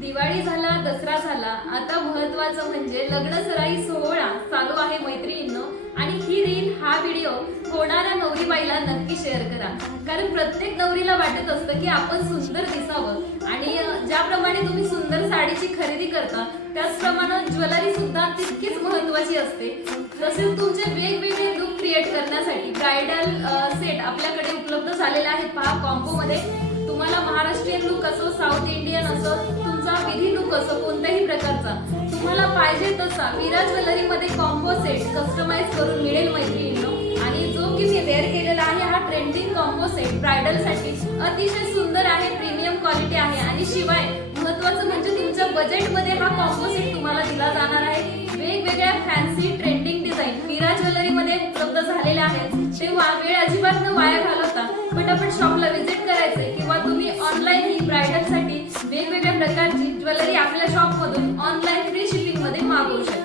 दिवाळी झाला, दसरा झाला, आता महत्वाचं म्हणजे लग्न सराई सोहळा चालू आहे मैत्रिणींनो. आणि ही रील, हा व्हिडिओ होणाऱ्या नवरीबाईला नक्की शेअर करा, कारण प्रत्येक नवरीला वाटत असतं की आपण सुंदर दिसावं. आणि ज्याप्रमाणे तुम्ही सुंदर साडीची खरेदी करता, त्याचप्रमाणे ज्वेलरी सुद्धा तितकीच महत्वाची असते. तसेच तुमचे वेगवेगळे लुक क्रिएट करण्यासाठी ब्रायडल सेट आपल्याकडे उपलब्ध झालेले आहेत. पहा, कॉम्बो मध्ये तुम्हाला महाराष्ट्रीयन लुक असो, साऊथ इंडियन असो, तुमचा विधी लुक असो, कोणत्याही प्रकारचा तुम्हाला पाहिजे तसा विरा ज्वेलरी मध्ये कॉम्बो सेट कस्टमाइज करून मिळेल मैत्रिणींनो. आणि जो की मी वेअर केलेला आहे, हा ट्रेंडिंग कॉम्बो सेट ब्रायडल साठी अतिशय सुंदर आहे, प्रीमियम क्वालिटी आहे. आणि शिवाय महत्वाचं म्हणजे तुमच्या बजेट मध्ये हा कॉम्बो सेट तुम्हाला दिला जाणार आहे. वेगवेगळ्या फॅन्सी ट्रेंडिंग डिझाईन विरा ज्वेलरी मध्ये उपलब्ध झालेल्या आहेत. तेव्हा वेळ अजिबात न वाया घालवता पटापट शॉपला व्हिजिट करायचे, किंवा तुम्ही ऑनलाईन ही ब्रायडल साठी वेगवेगळ्या प्रकारची ज्वेलरी आपल्या शॉप मधून ऑनलाईन फ्री शिपिंग मध्ये मागवू शकता.